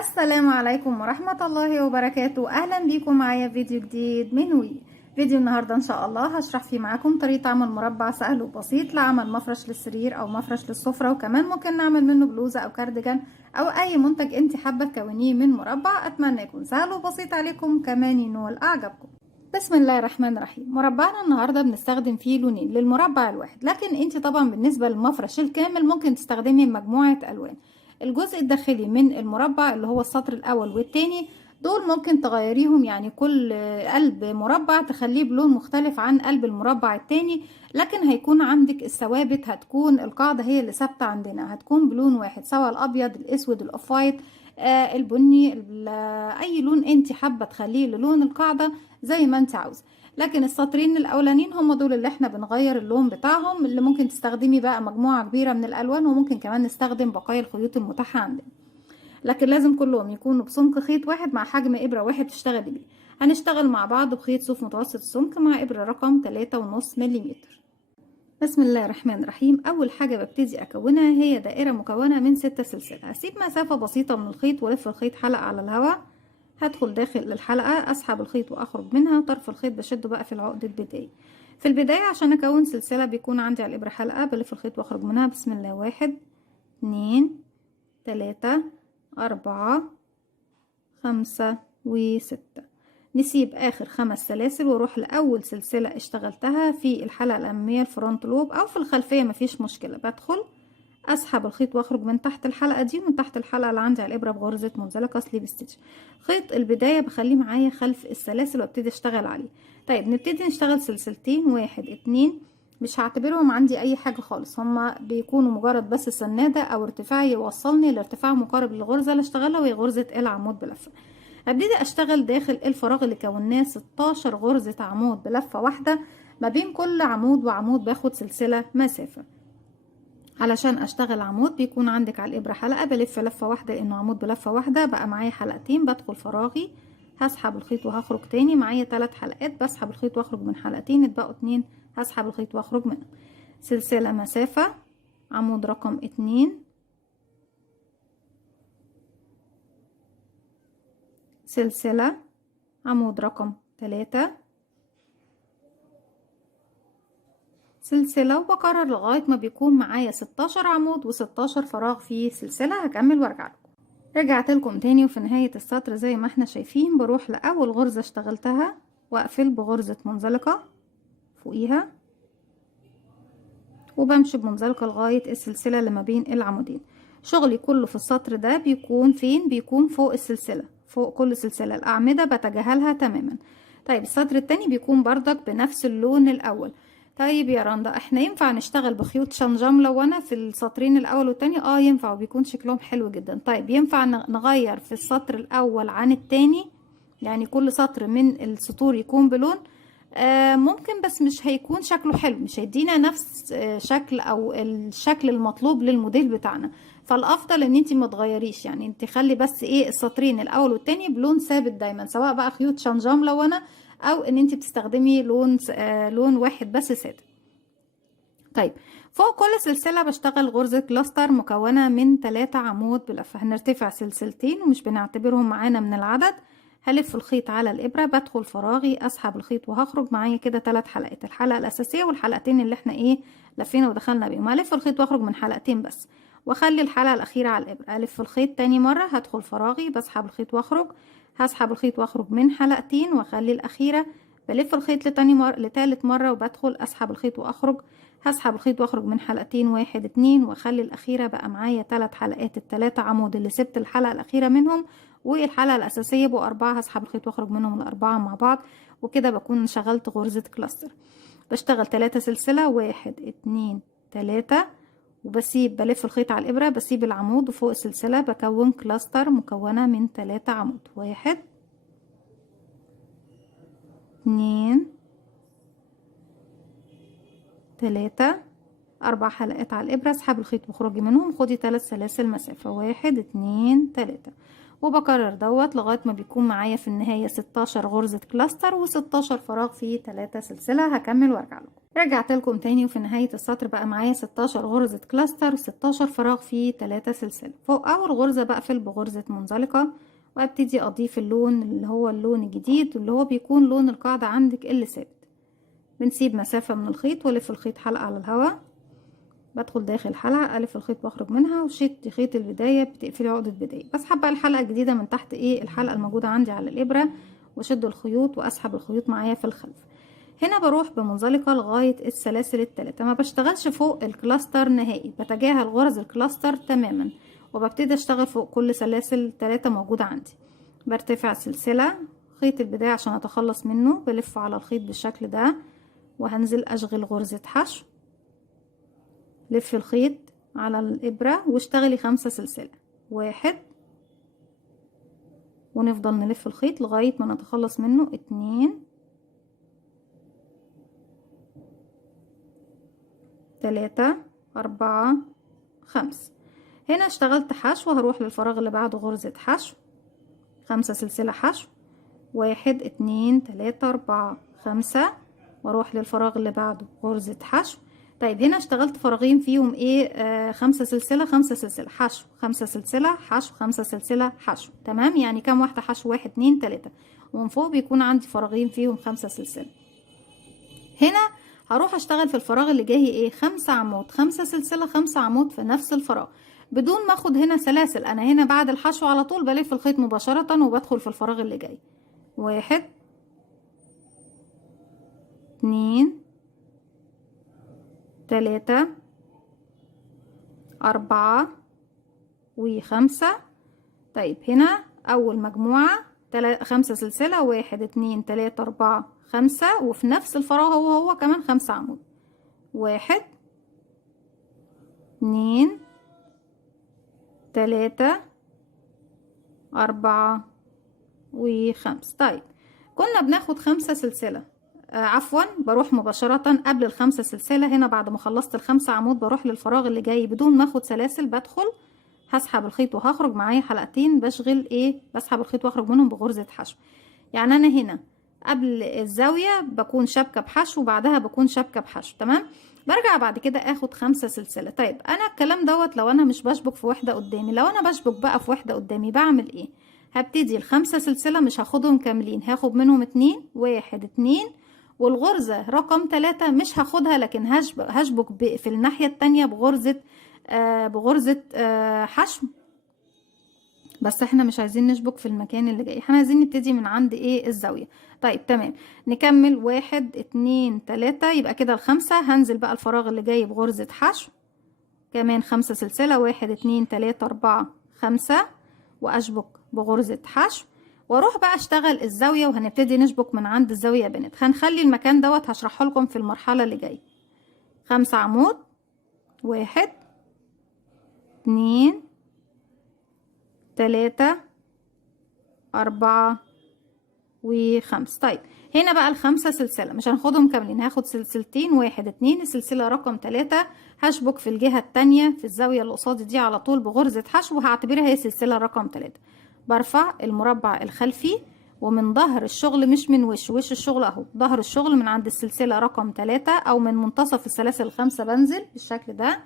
السلام عليكم ورحمة الله وبركاته. أهلا بيكم معايا في فيديو جديد من وي. فيديو النهاردة إن شاء الله هشرح فيه معاكم طريقة عمل مربع سهل وبسيط لعمل مفرش للسرير أو مفرش للسفرة، وكمان ممكن نعمل منه بلوزة أو كارديجان أو أي منتج أنت حابة تكونيه من مربع. أتمنى يكون سهل وبسيط عليكم، كمان ينول أعجابكم. بسم الله الرحمن الرحيم. مربعنا النهارده بنستخدم فيه لونين للمربع الواحد، لكن انت طبعا بالنسبه للمفرش الكامل ممكن تستخدمي مجموعه الوان. الجزء الداخلي من المربع اللي هو السطر الاول والتاني دول ممكن تغيريهم، يعني كل قلب مربع تخليه بلون مختلف عن قلب المربع التاني، لكن هيكون عندك الثوابت، هتكون القاعده هي اللي ثابته عندنا، هتكون بلون واحد سواء الابيض الاسود الاوف وايت البني اي لون انت حابه تخليه للون القاعده زي ما انت عاوزه. لكن السطرين الاولانيين هم دول اللي احنا بنغير اللون بتاعهم، اللي ممكن تستخدمي بقى مجموعه كبيره من الالوان، وممكن كمان نستخدم بقايا الخيوط المتاحه عندنا، لكن لازم كلهم يكونوا بسمك خيط واحد مع حجم ابره واحد تشتغلي بيه. هنشتغل مع بعض بخيط صوف متوسط السمك مع ابره رقم 3.5 ملم. بسم الله الرحمن الرحيم. اول حاجه ببتدي اكونها هي دائره مكونه من 6 سلسله. هسيب مسافه بسيطه من الخيط والف الخيط حلقه على الهواء، هدخل داخل الحلقه اسحب الخيط واخرج منها، طرف الخيط بشده بقى في العقده بدايه. في البدايه عشان اكون سلسله بيكون عندي على الابره حلقه، بلف الخيط واخرج منها. بسم الله، 1 2 3 4 5 و6. نسيب اخر 5 سلاسل واروح لاول سلسله اشتغلتها في الحلقه الاماميه الفرونت لوب او في الخلفيه مفيش مشكله. بدخل اسحب الخيط واخرج من تحت الحلقه دي ومن تحت الحلقه اللي عندي على الابره بغرزه منزلقه سليب ستيتش. خيط البدايه بخليه معايا خلف السلاسل وابتدي اشتغل عليه. طيب نبتدي نشتغل سلسلتين، 1 2، مش هعتبرهم عندي اي حاجه خالص، هما بيكونوا مجرد بس سناده او ارتفاع يوصلني لارتفاع مقارب للغرزه اللي اشتغلها، وهي غرزه العمود بلفه. هبتدي اشتغل داخل الفراغ اللي كوناه 16 غرزه عمود بلفه واحده، ما بين كل عمود وعمود باخد سلسله مسافه. علشان اشتغل عمود بيكون عندك على الابره حلقه، بلف لفه واحده لانه عمود بلفه واحده، بقى معايا حلقتين. بدخل فراغي هسحب الخيط وهخرج تاني، معايا 3 حلقات، بسحب الخيط واخرج من حلقتين، اتبقوا 2 هسحب الخيط واخرج منهم. سلسله مسافه، عمود رقم 2، سلسله، عمود رقم 3، سلسله، وبكرر لغايه ما بيكون معايا 16 عمود و16 فراغ في سلسله. هكمل وارجع لكم. رجعت لكم تاني، وفي نهايه السطر زي ما احنا شايفين بروح لاول غرزه اشتغلتها واقفل بغرزه منزلقه فوقيها، وبمشي بمنزلقه لغايه السلسله اللي ما بين العمودين. شغلي كله في السطر ده بيكون فين؟ بيكون فوق السلسله، فوق كل سلسله. الاعمده بتجاهلها تماما. طيب السطر التاني بيكون بردك بنفس اللون الاول. طيب يا رندا، احنا ينفع نشتغل بخيوط شنجام ملونه في السطرين الاول والتاني؟ ينفع، وبيكون شكلهم حلو جدا. طيب ينفع نغير في السطر الاول عن التاني، يعني كل سطر من السطور يكون بلون؟ ممكن، بس مش هيكون شكله حلو، مش هيدينا نفس شكل او الشكل المطلوب للموديل بتاعنا. فالافضل ان انت ما تغيريش، يعني انت خلي بس السطرين الاول والتاني بلون ثابت دايما، سواء بقى خيوط شنجام ملونه او ان انت بتستخدمي لون واحد بس ثابت. طيب فوق كل سلسلة بشتغل غرزة كلاستر مكونة من 3 عمود بلفة. هنرتفع سلسلتين ومش بنعتبرهم معانا من العدد. هلف الخيط على الإبرة، بدخل فراغي، أسحب الخيط وهخرج. معايا كده 3 حلقات، الحلقة الأساسية والحلقتين اللي احنا لفينا ودخلنا بيهم. هلف الخيط واخرج من حلقتين بس، واخلي الحلقة الأخيرة على الإبرة. ألف الخيط تاني مرة، هدخل فراغي، بسحب الخيط واخرج، هسحب الخيط واخرج من حلقتين واخلي الأخيرة. بلف الخيط لتالت مرة وبدخل أسحب الخيط واخرج، هسحب الخيط واخرج من حلقتين، 1 2، واخلي الاخيره. بقى معايا 3 حلقات، ال3 عمود اللي سبت الحلقه الاخيره منهم والحلقه الاساسيه بقوا 4، هسحب الخيط واخرج منهم ال4 مع بعض، وكده بكون شغلت غرزه كلاستر. بشتغل 3 سلسله، 1 2 3، بلف الخيط على الابره، بسيب العمود وفوق السلسله بكون كلاستر مكونه من 3 عمود، 1 2 3، 4 حلقات على الإبرة. اسحب الخيط واخرجي منهم، خدي 3 سلاسل مسافة، 1 2 3، وبكرر دوت لغاية ما بيكون معايا في النهاية 16 غرزة كلاستر و16 فراغ في 3 سلسلة. هكمل وارجع لكم. رجعت لكم تاني، وفي نهاية السطر بقى معايا 16 غرزة كلاستر و16 فراغ في 3 سلسلة. فوق اول غرزة بقفل بغرزة منزلقة، وابتدي اضيف اللون اللي هو اللون الجديد واللي هو بيكون لون القاعدة عندك اللي ثابت. بنسيب مسافة من الخيط والف الخيط حلقة على الهواء، بدخل داخل حلقة، الف الخيط واخرج منها، وشد خيط البداية، بتقفلي عقدة بداية. بسحب بقى الحلقة الجديدة من تحت الحلقة الموجودة عندي على الابرة، واشد الخيوط واسحب الخيوط معايا في الخلف. هنا بروح بمنزلقة لغاية السلاسل الثلاثة، ما بشتغلش فوق الكلاستر نهائي، بتجاهل غرز الكلاستر تماما، وببتدي اشتغل فوق كل سلاسل 3 موجودة عندي. برتفع سلسلة، خيط البداية عشان اتخلص منه بلف على الخيط بالشكل ده، وهنزل اشغل غرزة حشو، لف الخيط على الابرة واشتغلي 5 سلسلة، 1 ونفضل نلف الخيط لغاية ما نتخلص منه، 2 3 4 5. هنا اشتغلت حشو، هروح للفراغ اللي بعده غرزة حشو، 5 سلسلة حشو، 1 2 3 4 5، واروح للفراغ اللي بعده غرزة حشو. طيب هنا اشتغلت فراغين فيهم 5 سلسلة 5 سلسلة حشو، 5 سلسلة حشو، 5 سلسلة حشو. تمام، يعني كام واحدة حشو؟ 1 2 3، ومن فوق بيكون عندي فراغين فيهم 5 سلسلة. هنا هروح اشتغل في الفراغ اللي جاي 5 عمود، 5 سلسلة 5 عمود في نفس الفراغ بدون ما اخد هنا سلاسل. انا هنا بعد الحشو على طول بلف الخيط مباشرة وبدخل في الفراغ اللي جاي، 1 2 3 4 و5. طيب هنا اول مجموعة 5 سلسلة، 1 2 3 4 5، وفي نفس الفراغ هو كمان 5 عمود، 1 2 3 4 و5. طيب كنا بناخد 5 سلسلة، عفوا بروح مباشرة قبل ال5 سلسلة. هنا بعد ما خلصت ال5 عمود بروح للفراغ اللي جاي بدون ما اخد سلاسل، بدخل هسحب الخيط وهخرج معايا حلقتين، بشغل بسحب الخيط واخرج منهم بغرزة حشو. يعني انا هنا قبل الزاوية بكون شبكة بحشو، وبعدها بكون شبكة بحشو. تمام، برجع بعد كده اخد 5 سلسلة. طيب انا الكلام دوت لو انا مش بشبك في واحدة قدامي. لو انا بشبك بقى في واحدة قدامي بعمل ايه؟ هبتدي ال5 سلسلة مش هاخدهم كاملين، هاخد منهم 2، 1 2، والغرزة رقم 3 مش هاخدها، لكن هشبك في الناحية التانية بغرزة حشو. بس احنا مش عايزين نشبك في المكان اللي جاي، احنا عايزين نبتدي من عند الزاوية. طيب تمام، نكمل 1 2 3، يبقى كده ال5. هنزل بقى الفراغ اللي جاي بغرزة حشو، كمان 5 سلسلة، 1 2 3 4 5، واشبك بغرزة حشو، واروح بقى اشتغل الزاوية، وهنبتدي نشبك من عند الزاوية يا بنات. هنخلي المكان دوت هشرحه لكم في المرحلة اللي جاية. 5 عمود، 1 2 3 4 و5. طيب هنا بقى ال5 سلسلة مش هناخدهم كاملين، هاخد سلسلتين، 1 2، السلسلة رقم 3 هشبك في الجهة التانية في الزاوية اللي قصادي دي على طول بغرزة حشو، وهعتبرها هي السلسلة رقم 3. برفع المربع الخلفي، ومن ظهر الشغل مش من وش الشغل اهو، ظهر الشغل من عند السلسلة رقم 3 او من منتصف السلاسل ال5 بنزل بالشكل ده،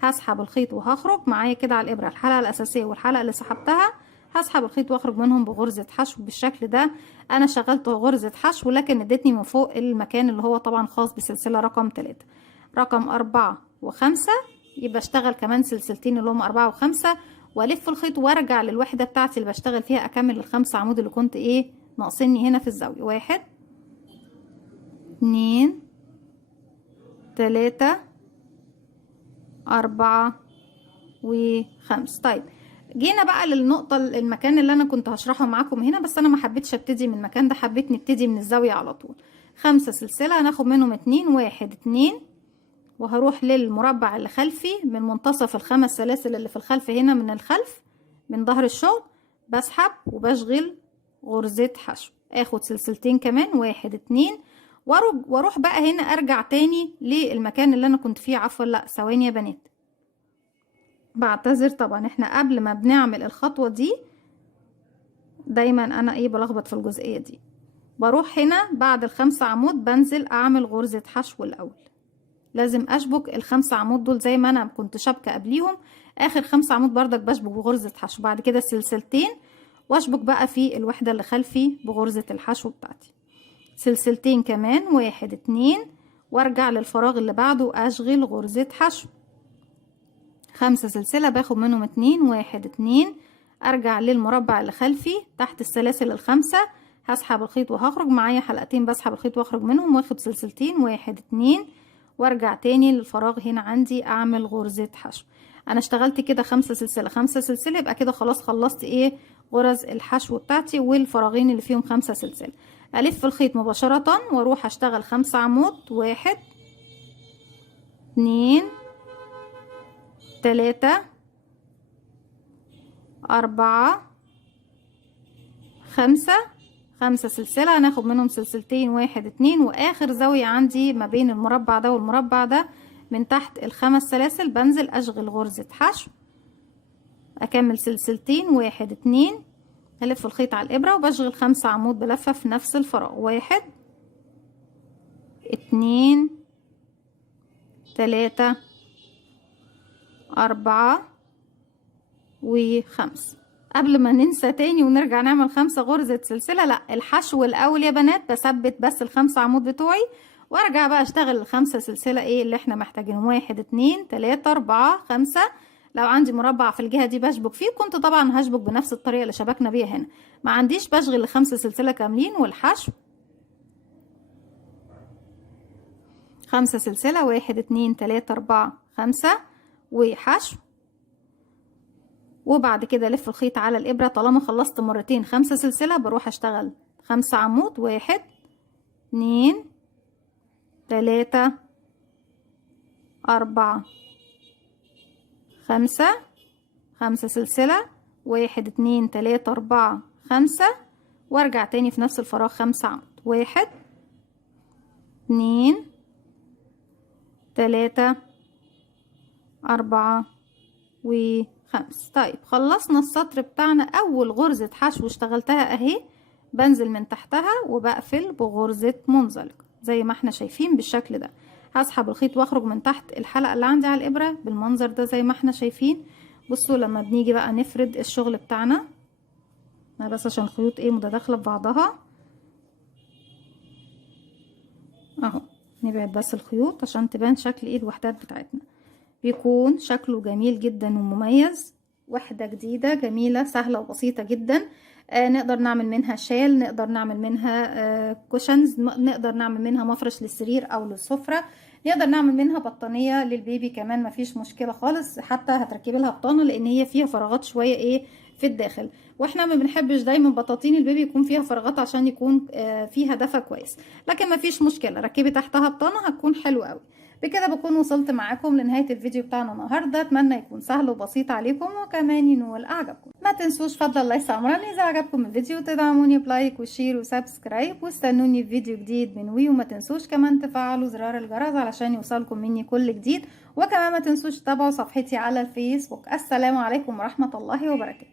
هسحب الخيط وهخرج معايا كده على الابرة. الحلقة الاساسية والحلقة اللي سحبتها هسحب الخيط واخرج منهم بغرزة حشو بالشكل ده. انا شغلت غرزة حشو لكن ادتني من فوق المكان اللي هو طبعا خاص بسلسلة رقم 3. رقم 4 و5 يبقى اشتغل كمان سلسلتين اللي هم 4 و5، والف الخيط وارجع للوحدة بتاعتي اللي بشتغل فيها، اكمل ال5 عمود اللي كنت ناقصني هنا في الزاوية. 1 2 3 4 و5. طيب جينا بقى للنقطة المكان اللي انا كنت هشرحه معاكم هنا، بس انا ما حبيتش ابتدي من المكان ده، حبيت نبتدي من الزاوية على طول. 5 سلسلة هناخد منهم 2، 1 2، وهروح للمربع اللي خلفي من منتصف ال5 سلاسل اللي في الخلف هنا من الخلف من ظهر الشغل، بسحب وبشغل غرزة حشو، اخد سلسلتين كمان، 1 2، واروح بقى هنا ارجع تاني للمكان اللي انا كنت فيه. عفوا لا ثواني يا بنات، بعتذر طبعا، احنا قبل ما بنعمل الخطوة دي دايما انا ايه بلخبط في الجزئية دي. بروح هنا بعد ال5 عمود بنزل اعمل غرزة حشو الاول. لازم اشبك ال5 عمود دول زي ما انا كنت شابكة قبليهم. اخر 5 عمود بردك بشبك بغرزة حشو، بعد كده سلسلتين واشبك بقى في الوحدة اللي خلفي بغرزة الحشو بتاعتي. سلسلتين كمان، 1 2، وارجع للفراغ اللي بعده اشغل غرزة حشو. 5 سلسلة باخد منهم 2، 1 2، ارجع للمربع اللي خلفي تحت السلاسل ال5، هسحب الخيط وهخرج معايا حلقتين، بسحب الخيط واخرج منهم واخد سلسلتين، 1 2، وارجع تاني للفراغ هنا عندي اعمل غرزة حشو. انا اشتغلت كده 5 سلسلة 5 سلسلة، يبقى كده خلاص خلصت ايه غرز الحشو بتاعتي والفراغين اللي فيهم 5 سلسلة. الف الخيط مباشرة واروح اشتغل 5 عمود، 1 2 3 4 5. 5 سلسلة هناخد منهم سلسلتين، 1 2، واخر زاوية عندي ما بين المربع ده والمربع ده من تحت ال5 سلاسل بنزل اشغل غرزة حشو، اكمل سلسلتين، 1 2، هلف الخيط على الابرة وبشغل 5 عمود بلفة في نفس الفراغ، 1 2 3 4 و5. قبل ما ننسى تاني ونرجع نعمل 5 غرزة سلسلة، لا الحشو الاول يا بنات بثبت بس ال5 عمود بتوعي وارجع بقى اشتغل ال5 سلسلة ايه اللي احنا محتاجينهم، 1 2 3 4 5. لو عندي مربع في الجهة دي بشبك فيه، كنت طبعا هشبك بنفس الطريقة اللي شبكنا بيها هنا. ما عنديش بشغل ال5 سلسلة كاملين والحشو 5 سلسلة، 1 2 3 4 5 وحشو. وبعد كده الف الخيط على الابرة. طالما خلصت مرتين 5 سلسلة بروح اشتغل 5 عمود، 1 2 3 4 5. 5 سلسلة، 1 2 3 4 5، وارجع تاني في نفس الفراغ 5 عمود، 1 2 3 4 و5. طيب خلصنا السطر بتاعنا. اول غرزة حشو اشتغلتها اهي، بنزل من تحتها وبقفل بغرزة منزلقة زي ما احنا شايفين بالشكل ده. هسحب الخيط واخرج من تحت الحلقة اللي عندي على الابرة بالمنظر ده زي ما احنا شايفين. بصوا لما بنيجي بقى نفرد الشغل بتاعنا، انا بس عشان الخيوط ايه متداخلة ببعضها اهو، نبعد بس الخيوط عشان تبان شكل ايه الوحدات بتاعتنا. بيكون شكله جميل جدا ومميز، وحدة جديدة جميلة سهلة وبسيطة جدا. نقدر نعمل منها شال، نقدر نعمل منها كوشنز، نقدر نعمل منها مفرش للسرير او للسفرة، نقدر نعمل منها بطانية للبيبي كمان مفيش مشكلة خالص. حتى هتركبي لها بطانة لان هي فيها فراغات شوية ايه في الداخل، واحنا ما بنحبش دايما بطاطين البيبي يكون فيها فراغات عشان يكون فيها دفى كويس، لكن مفيش مشكلة ركبي تحتها بطانة هتكون حلوة قوي. بكده بكون وصلت معاكم لنهاية الفيديو بتاعنا النهاردة. اتمنى يكون سهل وبسيط عليكم وكمان ينول اعجابكم. ما تنسوش فضل الله يسامرني اذا عجبكم الفيديو تدعموني بلايك وشير وسبسكرايب، واستنوني في فيديو جديد من وما تنسوش كمان تفعلوا زرار الجرس علشان يوصلكم مني كل جديد، وكمان ما تنسوش تتابعوا صفحتي على الفيسبوك. السلام عليكم ورحمة الله وبركاته.